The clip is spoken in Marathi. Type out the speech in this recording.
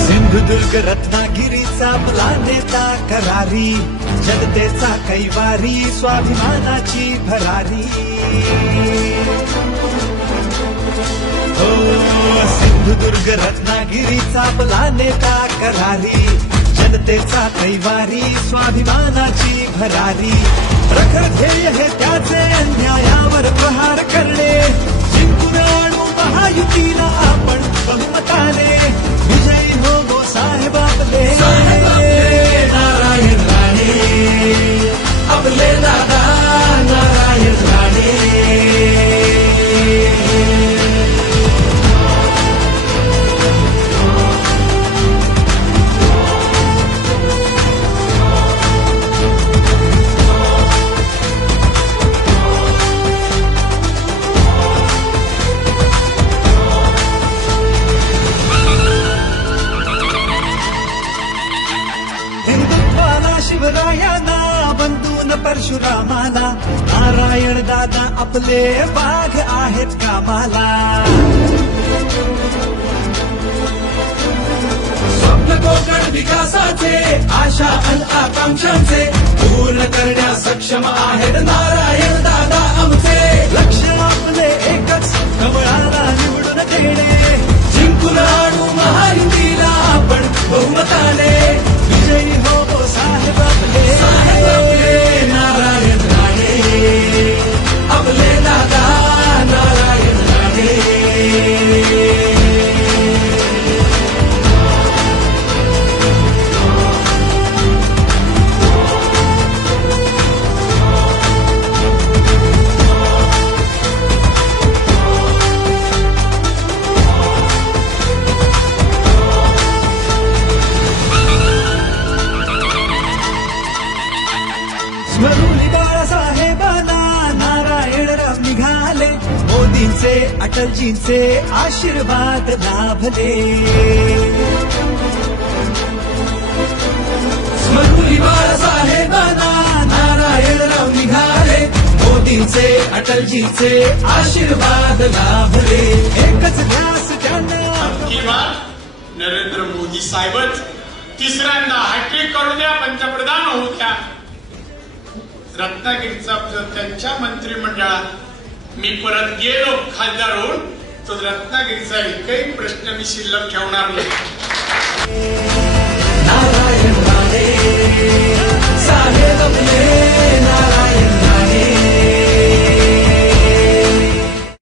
सिंधुदुर्ग रत्नागिरीचा आपला नेता करारी, जनतेचा कैवारी, स्वाभिमानाची भरारी. हो सिंधुदुर्ग रत्नागिरीचा आपला नेता करारी, जनतेचा कैवारी, स्वाभिमानाची भरारी. प्रखर ध्येय हे त्याचे अन्यायावर प्रहार करणे, जिंकून आणू महायुतीला आपण बहुमताने. विजयी हो साहेब आपले नारायण राणे, आपले दादा नारायण राणे. शिवरायांना बंधून परशुरामाला, नारायण दादा आपले वाघ आहेत कामाला. स्वप्न कोकण विकासाचे, आशा अन आकांक्षांचे पूर्ण करण्या सक्षम आहेत नारायण दादा आमचे. लक्ष आपले एकच, कमळाला निवडून देणे, जिंकून आणू महायुतीला आपण बहुमताने. विजयी हो साहेब आपले नारायण राणे, आपले दादा नारायण राणे. स्मरुली बाळासाहेबांना नारायणराव निघाले, मोदींचे अटलजींचे आशीर्वाद लाभले. स्मरुली बाळासाहेबांना नारायणराव निघाले, मोदींचे अटलजींचे आशीर्वाद लाभले. एकच ध्यास त्यांना किंवा नरेंद्र मोदी साहेबच तिसऱ्यांदा हॅट्रिक करू द्या, पंतप्रधान होऊ द्या. रत्नागिरीचा त्यांच्या मंत्रिमंडळात मी परत गेलो खासदार होऊन, तो रत्नागिरीचा एकही प्रश्न मी शिल्लक ठेवणार नाही. नारायण राणे साहेब आपले